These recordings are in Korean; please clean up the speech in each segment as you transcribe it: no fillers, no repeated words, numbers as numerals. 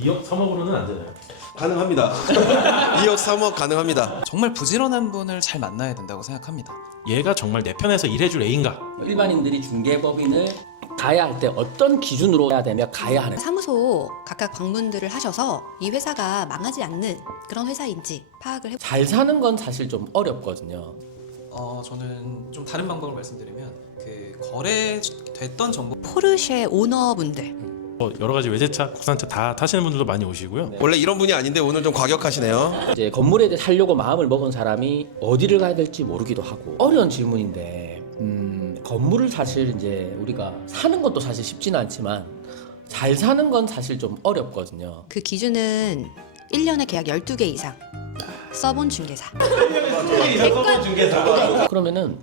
2억 3억으로는 안 되나요? 가능합니다. 2억 3억 가능합니다. 정말 부지런한 분을 잘 만나야 된다고 생각합니다. 얘가 정말 내 편에서 일해줄 애인가? 일반인들이 중개법인을 가야 할 때 어떤 기준으로 해야 되며 가야 하는 사무소 각각 방문들을 하셔서 이 회사가 망하지 않는 그런 회사인지 파악을 해보세요. 잘 사는 건 사실 좀 어렵거든요. 저는 좀 다른 방법을 말씀드리면 그 거래됐던 정보 포르쉐 오너분들 여러 가지 외제차, 국산차 다 타시는 분들도 많이 오시고요. 원래 이런 분이 아닌데 오늘 좀 과격하시네요. 이제 건물에 대해 살려고 마음을 먹은 사람이 어디를 가야 될지 모르기도 하고 어려운 질문인데 건물을 사실 이제 우리가 사는 것도 사실 쉽지는 않지만 잘 사는 건 사실 좀 어렵거든요. 그 기준은 1년에 계약 12개 이상 써본 중개사. 그러면은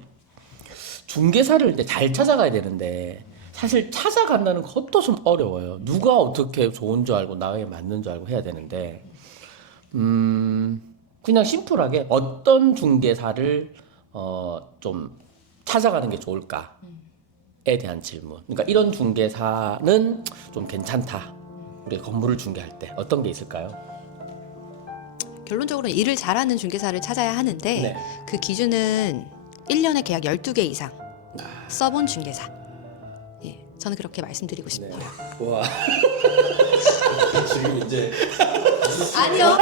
중개사를 이제 잘 찾아가야 되는데 사실 찾아간다는 것도 좀 어려워요. 누가 어떻게 좋은 줄 알고 나에게 맞는 줄 알고 해야 되는데 그냥 심플하게 어떤 중개사를 좀 찾아가는 게 좋을까에 대한 질문. 그러니까 이런 중개사는 좀 괜찮다. 우리 건물을 중개할 때 어떤 게 있을까요? 결론적으로는 일을 잘하는 중개사를 찾아야 하는데 네. 그 기준은 1년에 계약 12개 이상 써본 중개사. 예, 저는 그렇게 말씀드리고 싶어요. 와. 지금 이제 아니요.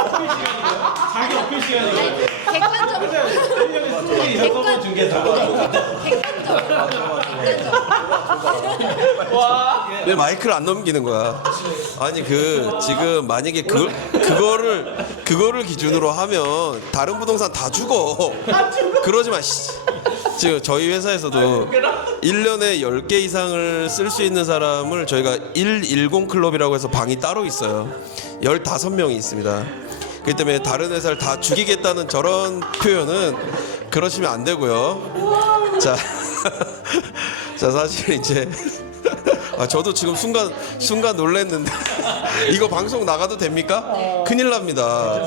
자기 어필 시간이에요. 객관적으로. 객관 왜 마이크를 안 넘기는 거야? 아니 지금 만약에 그거를 기준으로 하면 다른 부동산 다 죽어. 그러지 마. 씨. 지금 저희 회사에서도 1년에 10개 이상을 쓸 수 있는 사람을 저희가 110 클럽이라고 해서 방이 따로 있어요. 15명이 있습니다. 그렇기 때문에 다른 회사를 다 죽이겠다는 저런 표현은 그러시면 안 되고요. 자, 자 사실 이제 저도 지금 순간 놀랐는데 이거 방송 나가도 됩니까? 큰일 납니다.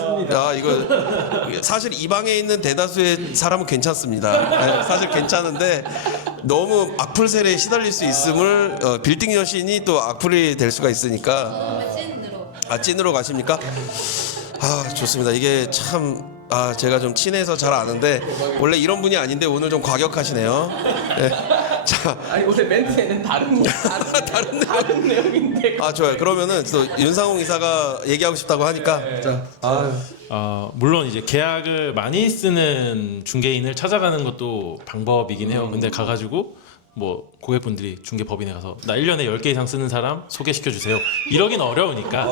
이거 사실 이 방에 있는 대다수의 사람은 괜찮습니다. 네, 사실 괜찮은데 너무 악플 세례에 시달릴 수 있음을 빌딩 여신이 또 악플이 될 수가 있으니까 찐으로 가십니까? 좋습니다. 이게 참 제가 좀 친해서 잘 아는데 원래 이런 분이 아닌데 오늘 좀 과격하시네요. 네. 자, 아니 오늘 멘트에는 다른 내용인데. 좋아요. 그러면은 또 윤상홍 이사가 얘기하고 싶다고 하니까 물론 이제 계약을 많이 쓰는 중개인을 찾아가는 것도 방법이긴 해요. 근데 가가지고 뭐 고객분들이 중개법인에 가서 나 1년에 10개 이상 쓰는 사람 소개시켜 주세요. 이러긴 어려우니까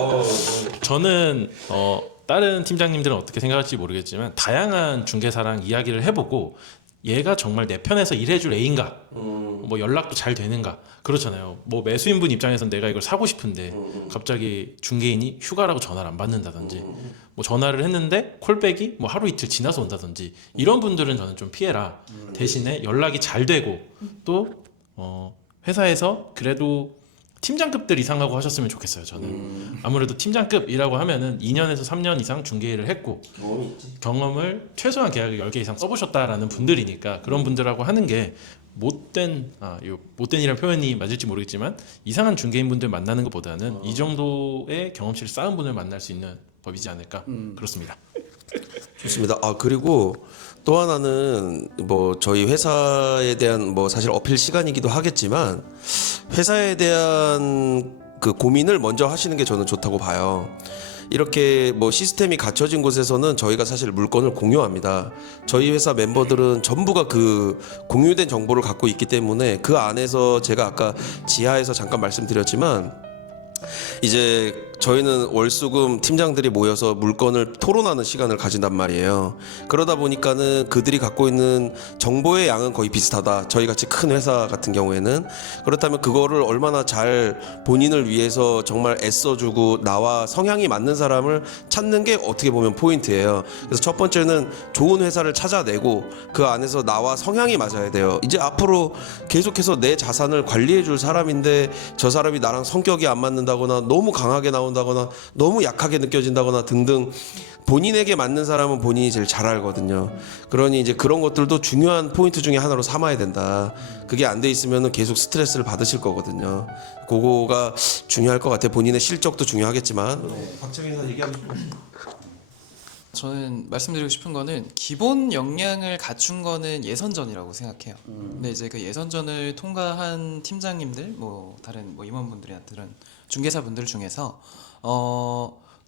저는 다른 팀장님들은 어떻게 생각할지 모르겠지만 다양한 중개사랑 이야기를 해보고 얘가 정말 내 편에서 일해줄 애인가, 뭐 연락도 잘 되는가, 그렇잖아요. 뭐 매수인분 입장에서는 내가 이걸 사고 싶은데 갑자기 중개인이 휴가라고 전화를 안 받는다든지, 뭐 전화를 했는데 콜백이 뭐 하루 이틀 지나서 온다든지 이런 분들은 저는 좀 피해라. 대신에 연락이 잘 되고 또 회사에서 그래도 팀장급들 이상하고 하셨으면 좋겠어요. 저는 아무래도 팀장급이라고 하면은 2년에서 3년 이상 중개일을 했고 경험을 최소한 계약을 10개 이상 써보셨다라는 분들이니까 그런 분들하고 하는 게 못된이라는 표현이 맞을지 모르겠지만 이상한 중개인분들 만나는 것보다는 이 정도의 경험치를 쌓은 분을 만날 수 있는 법이지 않을까 그렇습니다. 좋습니다. 그리고 또 하나는 뭐 저희 회사에 대한 뭐 사실 어필 시간이기도 하겠지만 회사에 대한 그 고민을 먼저 하시는 게 저는 좋다고 봐요. 이렇게 뭐 시스템이 갖춰진 곳에서는 저희가 사실 물건을 공유합니다. 저희 회사 멤버들은 전부가 그 공유된 정보를 갖고 있기 때문에 그 안에서 제가 아까 지하에서 잠깐 말씀드렸지만 이제 저희는 월수금 팀장들이 모여서 물건을 토론하는 시간을 가진단 말이에요. 그러다 보니까는 그들이 갖고 있는 정보의 양은 거의 비슷하다. 저희 같이 큰 회사 같은 경우에는 그렇다면 그거를 얼마나 잘 본인을 위해서 정말 애써주고 나와 성향이 맞는 사람을 찾는 게 어떻게 보면 포인트예요. 그래서 첫 번째는 좋은 회사를 찾아내고 그 안에서 나와 성향이 맞아야 돼요. 이제 앞으로 계속해서 내 자산을 관리해줄 사람인데 저 사람이 나랑 성격이 안 맞는다거나 너무 강하게 나온다 나온다거나 너무 약하게 느껴진다거나 등등 본인에게 맞는 사람은 본인이 제일 잘 알거든요. 그러니 이제 그런 것들도 중요한 포인트 중에 하나로 삼아야 된다. 그게 안 돼 있으면 계속 스트레스를 받으실 거거든요. 그거가 중요할 것 같아요. 본인의 실적도 중요하겠지만. 박정희 이사 얘기하고 싶어요. 저는 말씀드리고 싶은 거는 기본 역량을 갖춘 거는 예선전이라고 생각해요. 근데 이제 그 예선전을 통과한 팀장님들, 뭐 다른 뭐 임원분들이나 중개사분들 중에서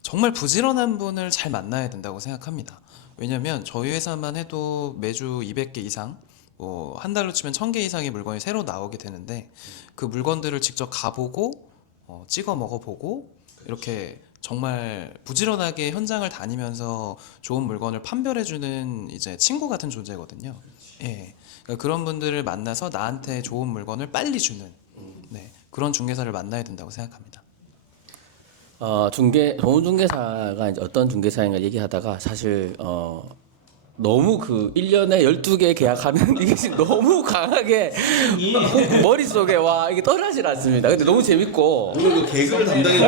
정말 부지런한 분을 잘 만나야 된다고 생각합니다. 왜냐면 저희 회사만 해도 매주 200개 이상, 뭐 한 달로 치면 1000개 이상의 물건이 새로 나오게 되는데 그 물건들을 직접 가보고 찍어 먹어보고 이렇게 정말 부지런하게 현장을 다니면서 좋은 물건을 판별해주는 이제 친구 같은 존재거든요. 예, 그러니까 그런 분들을 만나서 나한테 좋은 물건을 빨리 주는 네, 그런 중개사를 만나야 된다고 생각합니다. 좋은 중개사가 이제 어떤 중개사인가 얘기하다가 사실 너무 그 1년에 12개 계약하는 이게 지금 너무 강하게 머릿속에 와 이게 떠나질 않습니다. 근데 너무 재밌고 오늘 그 개그를 담당해주고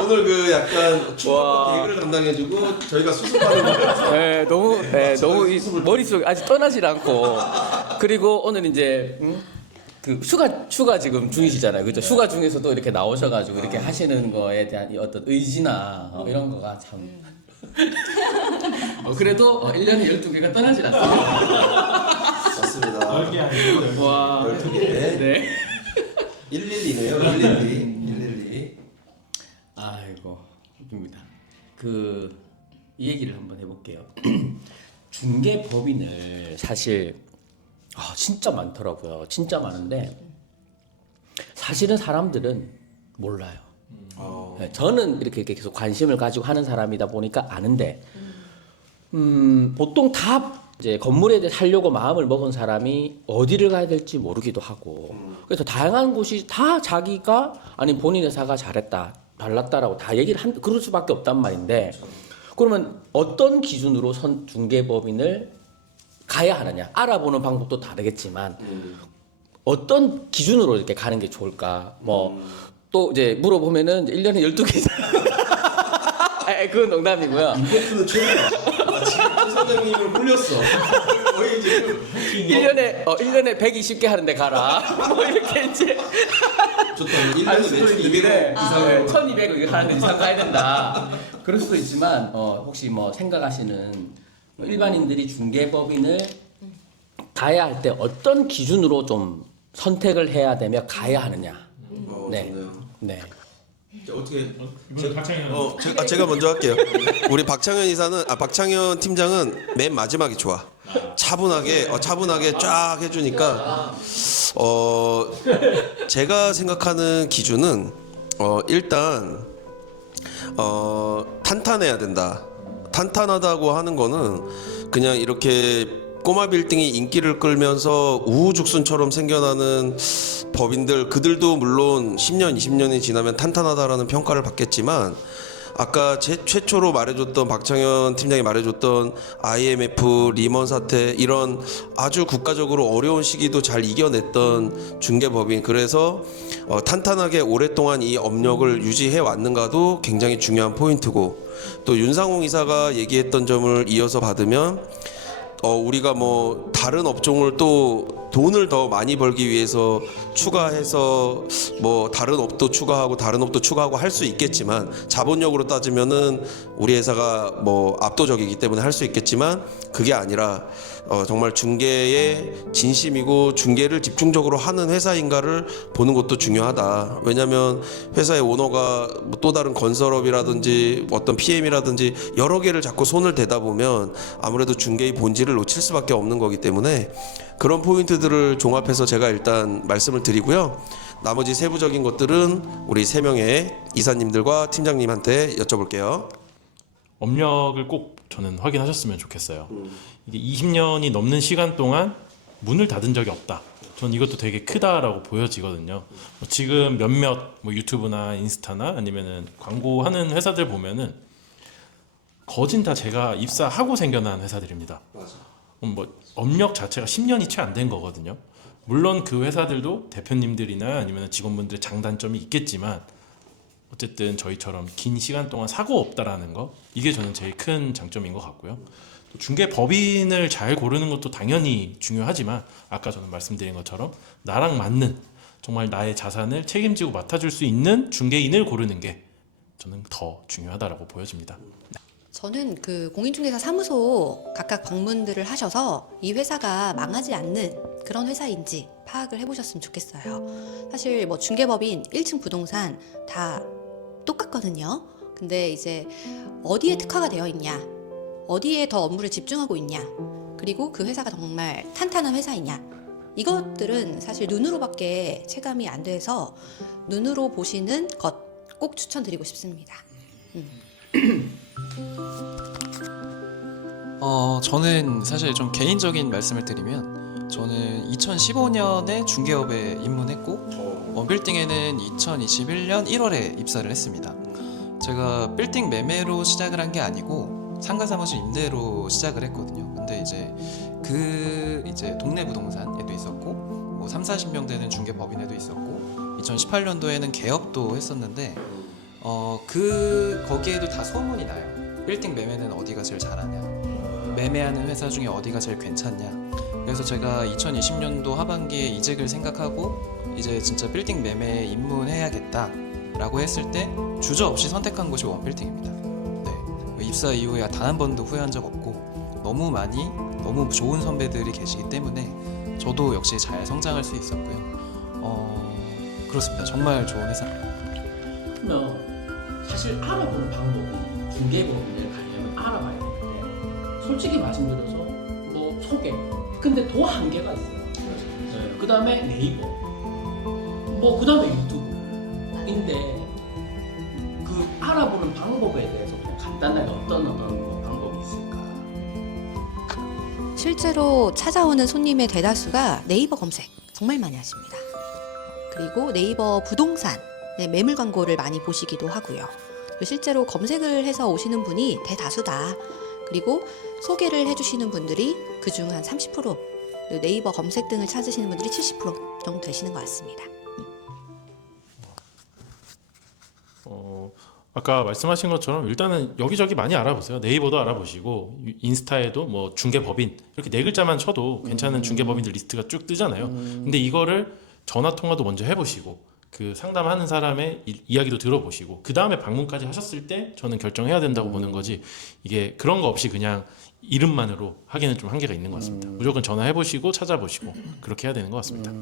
오늘 그 약간 추억 개그를 담당해주고 저희가 수습하는 거. 너무 이 머릿속에 아직 떠나질 않고 그리고 오늘 이제 그 휴가 지금 중이시잖아요. 그죠? 휴가 중에서도 이렇게 나오셔가지고 이렇게 하시는 거에 대한 이 어떤 의지나 이런 거가 참 그래도 1년에 12개가 떠나질 않습니다. 좋습니다. 10개 아니고 와 12개. 네. 112네요. 112. 아이고 웃깁니다. 이 얘기를 한번 해볼게요. 중개법인을 사실 진짜 많더라고요. 진짜 많은데 사실은 사람들은 몰라요. 네, 저는 이렇게 계속 관심을 가지고 하는 사람이다 보니까 아는데 보통 다 이제 건물에 대해 살려고 마음을 먹은 사람이 어디를 가야 될지 모르기도 하고 그래서 다양한 곳이 다 자기가 아니 본인 회사가 잘했다 달랐다라고 다 얘기를 그럴 수밖에 없단 말인데 그러면 어떤 기준으로 중개법인을 가야 하느냐 알아보는 방법도 다르겠지만 어떤 기준으로 이렇게 가는 게 좋을까 또 이제 물어보면은 1년에 12개 이상 그건 농담이고요. 임팩트는 최고야. 지금 선생님을 홀렸어. 거의 지금 1년에 120개 하는데 가라. 뭐 이렇게 이제 좋다. 1년에 매출 200억 이상으로 1200 하는데 이상 가야 된다. 그럴 수도 있지만 혹시 뭐 생각하시는 일반인들이 중개법인을 가야 할 때 어떤 기준으로 좀 선택을 해야 되며 가야 하느냐. 네. 좋네요. 네. 어떻게 이번에 박창현 제가 먼저 할게요. 우리 박창현 팀장은 맨 마지막이 좋아. 차분하게 쫙 해주니까 제가 생각하는 기준은 일단 탄탄해야 된다. 탄탄하다고 하는 거는 그냥 이렇게 꼬마 빌딩이 인기를 끌면서 우후죽순처럼 생겨나는 법인들 그들도 물론 10년, 20년이 지나면 탄탄하다라는 평가를 받겠지만 아까 최초로 말해줬던 박창현 팀장이 말해줬던 IMF, 리먼 사태 이런 아주 국가적으로 어려운 시기도 잘 이겨냈던 중개법인 그래서 탄탄하게 오랫동안 이 업력을 유지해 왔는가도 굉장히 중요한 포인트고 또 윤상홍 이사가 얘기했던 점을 이어서 받으면 우리가 뭐 다른 업종을 또 돈을 더 많이 벌기 위해서 추가해서 뭐 다른 업도 추가하고 할 수 있겠지만 자본력으로 따지면은 우리 회사가 뭐 압도적이기 때문에 할 수 있겠지만 그게 아니라 정말 중개에 진심이고 중개를 집중적으로 하는 회사인가를 보는 것도 중요하다. 왜냐하면 회사의 오너가 또 다른 건설업이라든지 어떤 PM이라든지 여러 개를 자꾸 손을 대다 보면 아무래도 중개의 본질을 놓칠 수밖에 없는 거기 때문에 그런 포인트들을 종합해서 제가 일단 말씀을 드리고요. 나머지 세부적인 것들은 우리 3명의 이사님들과 팀장님한테 여쭤볼게요. 업력을 꼭 저는 확인하셨으면 좋겠어요. 이게 20년이 넘는 시간 동안 문을 닫은 적이 없다. 전 이것도 되게 크다라고 보여지거든요. 지금 몇몇 뭐 유튜브나 인스타나 아니면은 광고하는 회사들 보면은 거진 다 제가 입사하고 생겨난 회사들입니다. 뭐 업력 자체가 10년이 채 안 된 거거든요. 물론 그 회사들도 대표님들이나 아니면 직원분들의 장단점이 있겠지만 어쨌든 저희처럼 긴 시간 동안 사고 없다라는 거, 이게 저는 제일 큰 장점인 것 같고요. 또 중개법인을 잘 고르는 것도 당연히 중요하지만 아까 저는 말씀드린 것처럼 나랑 맞는, 정말 나의 자산을 책임지고 맡아줄 수 있는 중개인을 고르는 게 저는 더 중요하다라고 보여집니다. 저는 그 공인중개사 사무소 각각 방문들을 하셔서 이 회사가 망하지 않는 그런 회사인지 파악을 해보셨으면 좋겠어요. 사실 뭐 중개법인 1층 부동산 다 똑같거든요. 근데 이제 어디에 특화가 되어 있냐, 어디에 더 업무를 집중하고 있냐, 그리고 그 회사가 정말 탄탄한 회사이냐, 이것들은 사실 눈으로밖에 체감이 안 돼서 눈으로 보시는 것 꼭 추천드리고 싶습니다. 저는 사실 좀 개인적인 말씀을 드리면 저는 2015년에 중개업에 입문했고 원빌딩에는 2021년 1월에 입사를 했습니다. 제가 빌딩 매매로 시작을 한 게 아니고 상가사무실 임대로 시작을 했거든요. 근데 이제 동네 부동산에도 있었고 뭐 30-40명 되는 중개법인에도 있었고 2018년도에는 개업도 했었는데 거기에도 다 소문이 나요. 빌딩 매매는 어디가 제일 잘하냐, 매매하는 회사 중에 어디가 제일 괜찮냐. 그래서 제가 2020년도 하반기에 이직을 생각하고 이제 진짜 빌딩 매매에 입문해야겠다라고 했을 때 주저없이 선택한 곳이 원빌딩입니다. 네. 입사 이후에 단 한 번도 후회한 적 없고 너무 좋은 선배들이 계시기 때문에 저도 역시 잘 성장할 수 있었고요. 그렇습니다. 정말 좋은 회사. 그러면 사실 알아보는 방법이 중개법인을 가려면 알아봐야 되는데 솔직히 말씀드려서 뭐 소개 근데 더 한계가 있어요. 네. 그 다음에 네이버 뭐 그 다음에 유튜브인데 그 알아보는 방법에 대해서 그냥 간단하게 어떤 뭐 방법이 있을까? 실제로 찾아오는 손님의 대다수가 네이버 검색 정말 많이 하십니다. 그리고 네이버 부동산 매물 광고를 많이 보시기도 하고요. 실제로 검색을 해서 오시는 분이 대다수다. 그리고 소개를 해주시는 분들이 그중 한 30%, 네이버 검색 등을 찾으시는 분들이 70% 정도 되시는 것 같습니다. 아까 말씀하신 것처럼 일단은 여기저기 많이 알아보세요. 네이버도 알아보시고 인스타에도 뭐 중개법인 이렇게 네 글자만 쳐도 괜찮은 중개법인들 리스트가 쭉 뜨잖아요. 근데 이거를 전화 통화도 먼저 해보시고 그 상담하는 사람의 이야기도 들어보시고 그 다음에 방문까지 하셨을 때 저는 결정해야 된다고 보는 거지, 이게 그런 거 없이 그냥 이름만으로 하기는 좀 한계가 있는 것 같습니다. 무조건 전화해보시고 찾아보시고 그렇게 해야 되는 것 같습니다.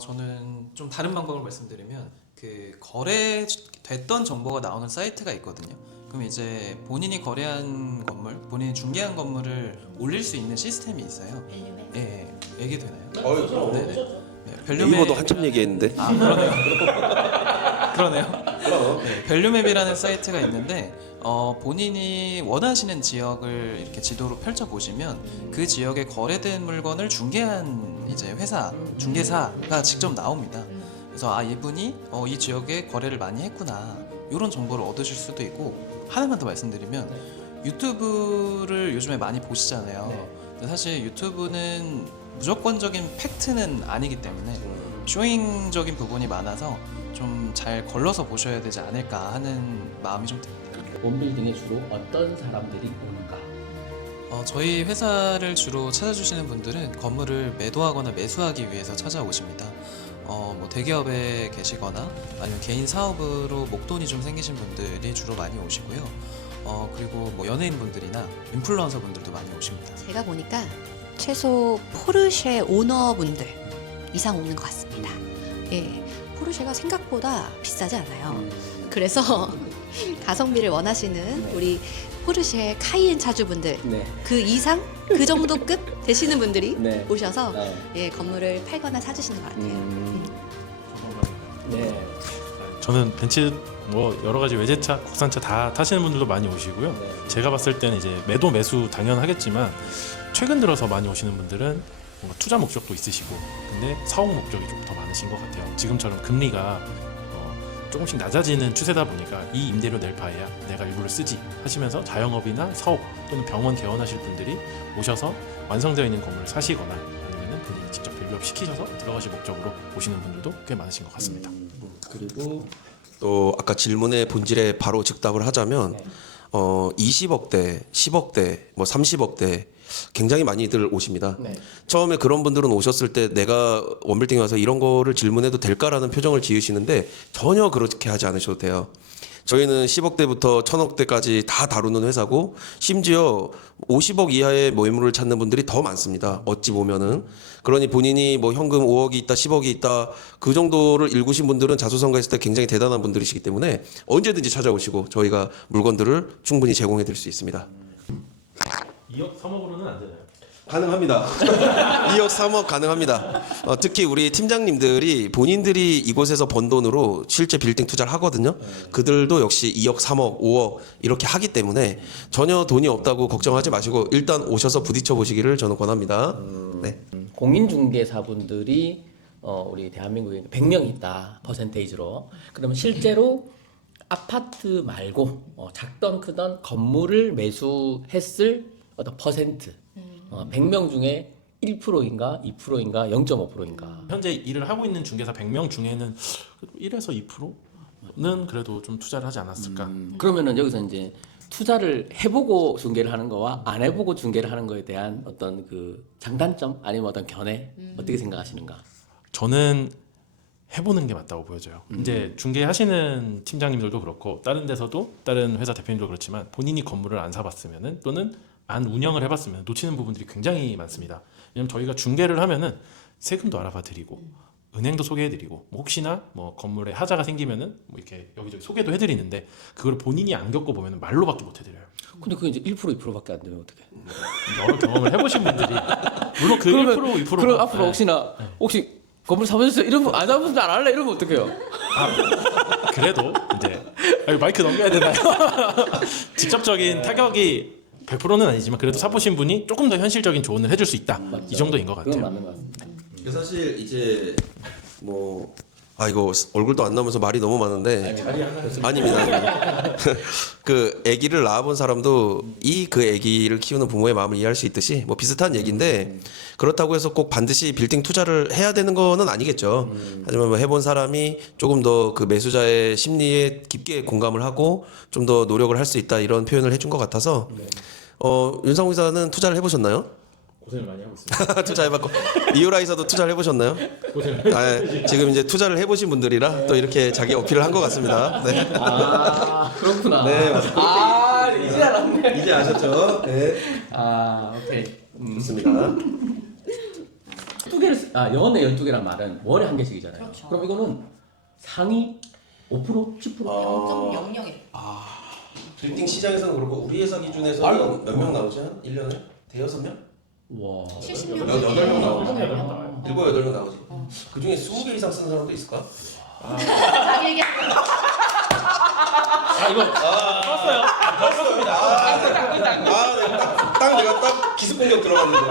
저는 좀 다른 방법을 말씀드리면 그 거래됐던 정보가 나오는 사이트가 있거든요. 그럼 이제 본인이 거래한 건물, 본인이 중개한 건물을 올릴 수 있는 시스템이 있어요. 예, 얘기 되나요? 네네. 네, 네이버도 한참 얘기했는데. 그러네요. 네, 밸류맵이라는 사이트가 있는데 본인이 원하시는 지역을 이렇게 지도로 펼쳐 보시면 그 지역에 거래된 물건을 중개한 이제 회사, 중개사가 직접 나옵니다. 그래서 이분이 이 지역에 거래를 많이 했구나, 이런 정보를 얻으실 수도 있고, 하나만 더 말씀드리면 유튜브를 요즘에 많이 보시잖아요. 근데 사실 유튜브는 무조건적인 팩트는 아니기 때문에 쇼잉적인 부분이 많아서 좀 잘 걸러서 보셔야 되지 않을까 하는 마음이 좀 듭니다. 원빌딩에 주로 어떤 사람들이 오는가? 저희 회사를 주로 찾아주시는 분들은 건물을 매도하거나 매수하기 위해서 찾아오십니다. 뭐 대기업에 계시거나 아니면 개인 사업으로 목돈이 좀 생기신 분들이 주로 많이 오시고요. 그리고 뭐 연예인 분들이나 인플루언서 분들도 많이 오십니다. 제가 보니까 최소 포르쉐 오너분들 이상 오는 것 같습니다. 예, 포르쉐가 생각보다 비싸지 않아요. 그래서 가성비를 원하시는 우리 포르쉐 카이엔 차주분들 네. 그 이상 그 정도 급 되시는 분들이 네. 오셔서 예, 건물을 팔거나 사주시는 것 같아요. 네. 저는 벤츠 뭐 여러 가지 외제차, 국산차 다 타시는 분들도 많이 오시고요. 네. 제가 봤을 때는 이제 매도 매수 당연하겠지만 최근 들어서 많이 오시는 분들은 뭔가 투자 목적도 있으시고 근데 사업 목적이 좀 더 많으신 것 같아요. 지금처럼 금리가 조금씩 낮아지는 추세다 보니까 이 임대료 낼 바에야 내가 일부러 쓰지 하시면서 자영업이나 사업 또는 병원 개원하실 분들이 오셔서 완성되어 있는 건물을 사시거나 아니면 본인이 직접 빌드업 시키셔서 들어가실 목적으로 오시는 분들도 꽤 많으신 것 같습니다. 그리고 또 아까 질문의 본질에 바로 즉답을 하자면 20억대, 10억대, 뭐 30억대 굉장히 많이들 오십니다. 네. 처음에 그런 분들은 오셨을 때 내가 원빌딩에 와서 이런 거를 질문해도 될까라는 표정을 지으시는데 전혀 그렇게 하지 않으셔도 돼요. 저희는 10억대부터 1000억대까지 다 다루는 회사고 심지어 50억 이하의 매물을 찾는 분들이 더 많습니다. 어찌 보면은. 그러니 본인이 뭐 현금 5억이 있다, 10억이 있다 그 정도를 일구신 분들은 자수성가했을 때 굉장히 대단한 분들이시기 때문에 언제든지 찾아오시고 저희가 물건들을 충분히 제공해 드릴 수 있습니다. 2억 3억으로는 안 되나요? 가능합니다. 2억 3억 가능합니다. 특히 우리 팀장님들이 본인들이 이곳에서 번 돈으로 실제 빌딩 투자를 하거든요. 그들도 역시 2억 3억 5억 이렇게 하기 때문에 전혀 돈이 없다고 걱정하지 마시고 일단 오셔서 부딪혀 보시기를 저는 권합니다. 네. 공인중개사분들이 우리 대한민국에 100명 있다 퍼센테이지로. 그러면 실제로 아파트 말고 작던 크던 건물을 매수했을 어떤 퍼센트 100명 중에 1%인가 2%인가 0.5%인가. 현재 일을 하고 있는 중개사 100명 중에는 1에서 2%는 그래도 좀 투자를 하지 않았을까. 그러면은 여기서 이제 투자를 해보고 중개를 하는 거와 안 해보고 중개를 하는 거에 대한 어떤 그 장단점 아니면 어떤 견해 어떻게 생각하시는가? 저는 해보는 게 맞다고 보여져요. 이제 중개하시는 팀장님들도 그렇고 다른 데서도 다른 회사 대표님도 그렇지만 본인이 건물을 안 사봤으면은 또는 안 운영을 해봤으면 놓치는 부분들이 굉장히 많습니다. 왜냐면 저희가 중개를 하면은 세금도 알아봐 드리고 은행도 소개해드리고 뭐 혹시나 뭐 건물에 하자가 생기면은 뭐 이렇게 여기저기 소개도 해드리는데 그걸 본인이 안 겪고 보면은 말로밖에 못 해드려요. 근데 그게 이제 1% 2%밖에 안 되면 어떡해? 여러 경험을 해보신 분들이 물론 그 1% 2%가 그럼 앞으로 혹시 건물 사보셨어요? 이러면 안 사보면 안 할래? 이러면 어떡해요? 그래도 이제 마이크 넘겨야 되나요? 직접적인 타격이 100%는 아니지만 그래도 사보신 분이 조금 더 현실적인 조언을 해줄 수 있다. 이 정도인 것 그건 같아요. 맞는 것 같습니다. 사실 이제 뭐 이거 얼굴도 안 나오면서 말이 너무 많은데 아닙니다. 그 아기를 낳아본 사람도 그 아기를 키우는 부모의 마음을 이해할 수 있듯이 뭐 비슷한 얘기인데 그렇다고 해서 꼭 반드시 빌딩 투자를 해야 되는 거는 아니겠죠. 하지만 뭐 해본 사람이 조금 더 그 매수자의 심리에 깊게 공감을 하고 좀 더 노력을 할 수 있다 이런 표현을 해준 것 같아서 윤상호 기사는 투자를 해보셨나요? 고생을 많이 하고 있습니다. 투자해봤고 이유라 이사도 투자를 해보셨나요? 지금 이제 투자를 해보신 분들이라 또 이렇게 자기 어필을 한 것 같습니다. 네. 그렇구나. 네, 맞습니다. 이제 알았네. 이제 아셨죠? 네. 오케이. 좋습니다. 12개를 연에 12개란 말은 월에 한 개씩이잖아요. 그렇죠. 그럼 이거는 상위 5%? 10%? 0.00에 빌딩 시장에서는 그렇고 우리 회사 기준에서는 몇 명 나오지? 한 1년에? 대여섯 명? 와. 70명 8명 나오지? 8명 7, 8명 나오지? 그 중에 20개 이상 쓰는 사람도 있을까? 자기 얘기 이거 떴어요. 딱 내가 딱 기습 공격 들어갔는데.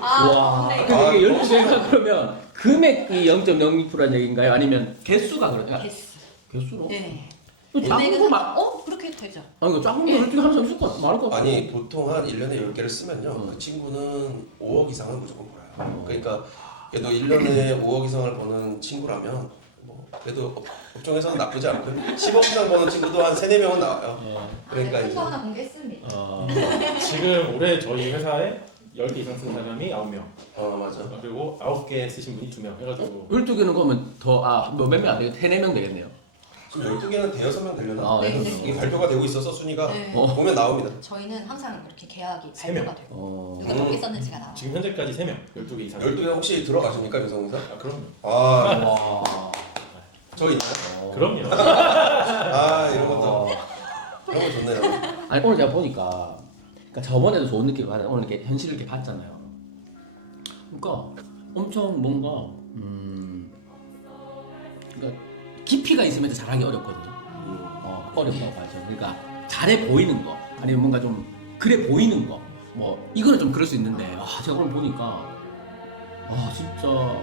와. 근데 이게 12개가 그러면 금액이 0.02%라는 얘기인가요? 아니면 개수가 그러냐? 개수로? 네. 작은 거 막. 그렇게 해도 되죠. 이거 작은 거 12개 하는 사람 있을 것 같아. 많을 것 같아. 아니 보통 한 1년에 10개를 쓰면요 그 친구는 5억 이상은 무조건 벌어요. 그러니까 그래도 1년에 5억 이상을 버는 친구라면 뭐 그래도 업종에서는 나쁘지 않고요. 10억 이상 버는 친구도 한 3, 4명은 나와요. 그러니까 큰 이제 거 하나 공개했습니다. 지금 올해 저희 회사에 10개 이상 쓴 사람이 9명. 맞아. 그리고 9개 쓰신 분이 2명 해가지고 12개는 그러면 몇 명 안 되겠네. 3, 4명 되겠네요. 지금 12개는 대여섯 명 되려나? 네, 이게 발표가 되고 있어서 순위가 네. 보면 나옵니다. 저희는 항상 그렇게 계약이 세 발표가 되고 누가 몇 개 썼는지가 나와요. 지금 현재까지 3명, 12개 이상. 12개 혹시 들어가십니까 윤성훈 사? 그럼요. 와. 저 있나요? 그럼요. 이런 것도 그런 거 좋네요. 아니 오늘 제가 보니까 그러니까 저번에도 좋은 느낌을 받았는데 오늘 이렇게 현실을 이렇게 봤잖아요. 그러니까 엄청 뭔가 그러니까 깊이가 있으면 잘하기 어렵거든요. 어렵다고 봐야죠. 그러니까 잘해 보이는 거 아니면 뭔가 좀 그래 보이는 거 뭐 이거는 좀 그럴 수 있는데 제가 오늘 보니까 진짜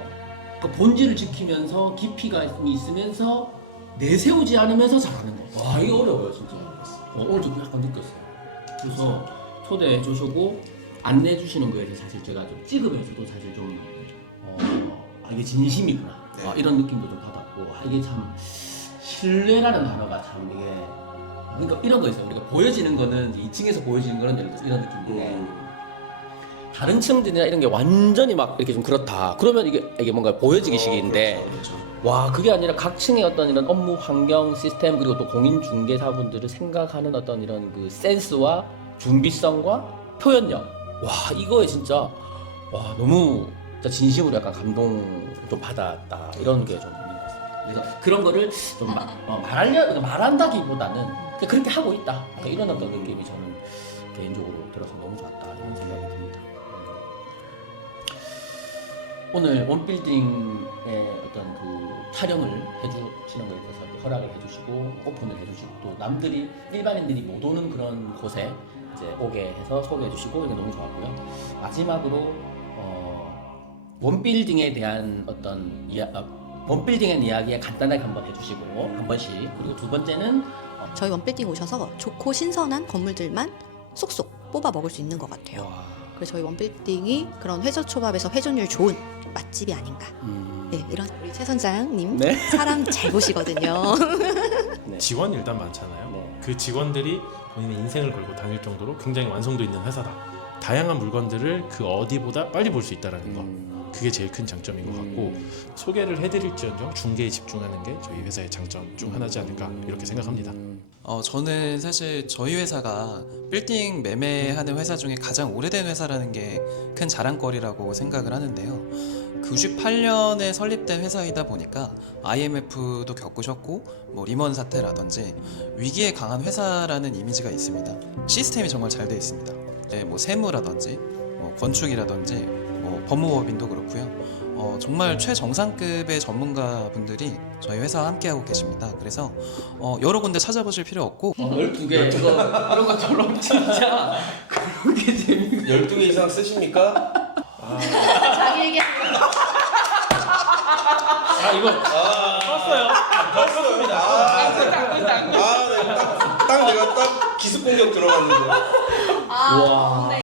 그 본질을 지키면서 깊이가 있으면서 내세우지 않으면서 잘하는 거. 이거 어려워요 진짜. 오늘 좀 약간 느꼈어요. 그래서 초대해 주시고 안내해 주시는 거에 대해서 사실 제가 좀 찌급해서도 사실 좀 이게 진심이구나. 이런 느낌도 좀 받았고 이게 참 신뢰라는 단어가 참 이게 그러니까 이런 거 있어요. 우리가 보여지는 거는 2층에서 보여지는 거는 예를 들어서 이런 느낌인데 다른 층들이나 이런 게 완전히 막 이렇게 좀 그렇다. 그러면 이게 뭔가 보여지기 식인데 와 그게 아니라 각 층의 어떤 이런 업무 환경 시스템 그리고 또 공인 중개사분들을 생각하는 어떤 이런 그 센스와 준비성과 표현력 와 이거에 진짜 와 너무 진짜 진심으로 약간 감동 좀 받았다 이런 게 좀 있는 것 같습니다. 그래서 그런 거를 좀 말한다기보다는 그냥 그렇게 하고 있다. 그러니까 이런 어떤 느낌이 저는 개인적으로 들어서 너무 좋았다 이런 생각이 듭니다. 오늘 원빌딩의 어떤 그 촬영을 해주시는 거에 대해서 허락을 해주시고 오픈을 해주시고 또 남들이 일반인들이 못 오는 그런 곳에 이제 오게 해서 소개해주시고 이게 너무 좋았고요. 마지막으로 원빌딩에 대한 어떤 원빌딩의 이야기에 간단하게 한번 해주시고 한 번씩 그리고 두 번째는 저희 원빌딩 오셔서 좋고 신선한 건물들만 쏙쏙 뽑아 먹을 수 있는 것 같아요. 그래서 저희 원빌딩이 그런 회전초밥에서 회전율 좋은 맛집이 아닌가. 네, 이런 우리 최 선장님 네. 사람 잘 보시거든요. 직원 일단 많잖아요. 네. 그 직원들이 본인의 인생을 걸고 다닐 정도로 굉장히 완성도 있는 회사다. 다양한 물건들을 그 어디보다 빨리 볼 수 있다라는 거. 그게 제일 큰 장점인 것 같고 소개를 해드릴지언정 중개에 집중하는 게 저희 회사의 장점 중 하나지 않을까 이렇게 생각합니다. 저는 사실 저희 회사가 빌딩 매매하는 회사 중에 가장 오래된 회사라는 게 큰 자랑거리라고 생각을 하는데요. 98년에 설립된 회사이다 보니까 IMF도 겪으셨고 뭐 리먼 사태라든지 위기에 강한 회사라는 이미지가 있습니다. 시스템이 정말 잘 되어 있습니다. 네, 뭐 세무라든지 뭐 건축이라든지 뭐 법무법인도 그렇고요. 정말 최정상급의 전문가분들이 저희 회사와 함께하고 계십니다. 그래서 여러 군데 찾아보실 필요 없고 12개 이런 것처럼 진짜 그렇게 재밌는 12개 이상 쓰십니까? 자기 얘기 이거 떴어요. 딱 내가 딱 기습 공격 들어갔는데. 와